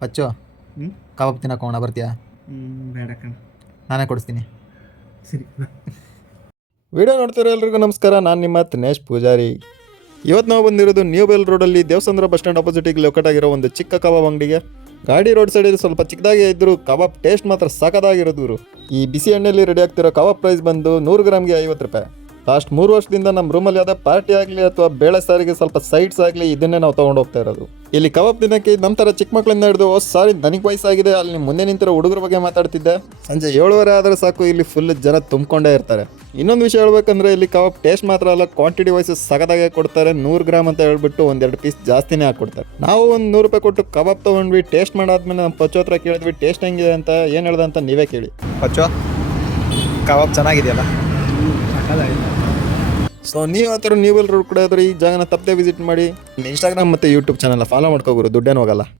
ಪಚ್ಚು ಹ್ಞೂ ಕಬಾಬ್ ತಿನ್ನಕ್ಕೆ ಹೋಗೋಣ ಬರ್ತೀಯಾ? ಬೇಡ ಕಣ. ನಾನೇ ಕೊಡಿಸ್ತೀನಿ. ಸರಿ ವಿಡಿಯೋ ನೋಡ್ತಿರೋ ಎಲ್ರಿಗೂ ನಮಸ್ಕಾರ. ನಾನು ನಿಮ್ಮ ದಿನೇಶ್ ಪೂಜಾರಿ. ಇವತ್ತು ನಾವು ಬಂದಿರೋದು ನ್ಯೂ ಬೆಲ್ ರೋಡಲ್ಲಿ ದೇವಸಂದ್ರ ಬಸ್ ಸ್ಟ್ಯಾಂಡ್ ಅಪೋಸಿಟಿಗೆ ಲೊಕೇಟ್ ಆಗಿರೋ ಒಂದು ಚಿಕ್ಕ ಕಬಾಬ್ ಅಂಗಡಿಗೆ. ಗಾಡಿ ರೋಡ್ ಸೈಡಲ್ಲಿ ಸ್ವಲ್ಪ ಚಿಕ್ಕದಾಗಿ ಇದ್ರು ಕಬಾಬ್ ಟೇಸ್ಟ್ ಮಾತ್ರ ಸಖತ್ತಾಗಿರೋದು. ಈ ಬಿಸಿ ಎಣ್ಣೆಯಲ್ಲಿ ರೆಡಿ ಆಗ್ತಿರೋ ಕಬಾಬ್ ಪ್ರೈಸ್ ಬಂದು 100 ಗ್ರಾಮ್ಗೆ 50 ರೂಪಾಯಿ. ಲಾಸ್ಟ್ 3 ವರ್ಷದಿಂದ ನಮ್ಮ ರೂಮಲ್ಲಿ ಯಾವುದೇ ಪಾರ್ಟಿ ಆಗಲಿ ಅಥವಾ ಬೇಳೆ ಸಾರಿಗೆ ಸ್ವಲ್ಪ ಸೈಡ್ಸ್ ಆಗಲಿ ಇದನ್ನೇ ನಾವು ತೊಗೊಂಡು ಹೋಗ್ತಾ ಇರೋದು. ಇಲ್ಲಿ ಕಬಾಬ್ ತಿನ್ನಕ್ಕೆ ನಮ್ಮ ಥರ ಚಿಕ್ಕ ಮಕ್ಕಳಿಂದ ಹಿಡಿದು ಸಾರಿ ನನಗೆ ವಯಸ್ಸಾಗಿದೆ ಅಲ್ಲಿ ಮುಂದೆ ನಿಂತಿರೋ ಹುಡುಗರ ಬಗ್ಗೆ ಮಾತಾಡ್ತಿದ್ದೆ. ಸಂಜೆ 7:30 ಆದರೆ ಸಾಕು ಇಲ್ಲಿ ಫುಲ್ ಜನ ತುಂಬಿಕೊಂಡೇ ಇರ್ತಾರೆ. ಇನ್ನೊಂದು ವಿಷಯ ಹೇಳ್ಬೇಕಂದ್ರೆ ಇಲ್ಲಿ ಕಬಾಬ್ ಟೇಸ್ಟ್ ಮಾತ್ರ ಅಲ್ಲ, ಕ್ವಾಂಟಿಟಿ ವೈಸ್ ಸಖತ್ತಾಗೆ ಕೊಡ್ತಾರೆ. 100 ಗ್ರಾಮ್ ಅಂತ ಹೇಳ್ಬಿಟ್ಟು 1-2 ಪೀಸ್ ಜಾಸ್ತಿನೇ ಹಾಕ್ಕೊಡ್ತಾರೆ. ನಾವು ಒಂದು 100 ರೂಪಾಯಿ ಕೊಟ್ಟು ಕಬಾಬ್ ತೊಗೊಂಡ್ವಿ. ಟೇಸ್ಟ್ ಮಾಡಾದ್ಮೇಲೆ ನಮ್ಮ ಪಚ್ಚು ಹತ್ರ ಕೇಳಿದ್ವಿ ಟೇಸ್ಟ್ ಹೆಂಗಿದೆ ಅಂತ. ಏನು ಹೇಳ್ದೆ ಅಂತ ನೀವೇ ಕೇಳಿ. ಪಚ್ಚು ಕಬಾಬ್ ಚೆನ್ನಾಗಿದೆಯಲ್ಲ? ಸಾಕಾಗಿದೆ. ಸೊ ನೀವು ಆ ಥರ ನೀವು ಎಲ್ಲರೂ ಕೂಡ ಈ ಜಾಗನ ತಪ್ಪದೆ ವಿಸಿಟ್ ಮಾಡಿ. ಇನ್ಸ್ಟಾಗ್ರಾಮ್ ಮತ್ತು ಯೂಟ್ಯೂಬ್ ಚಾನಲ್ ಫಾಲೋ ಮಾಡ್ಕೋಗುರು, ದುಡ್ಡೇನು ಹೋಗಲ್ಲ.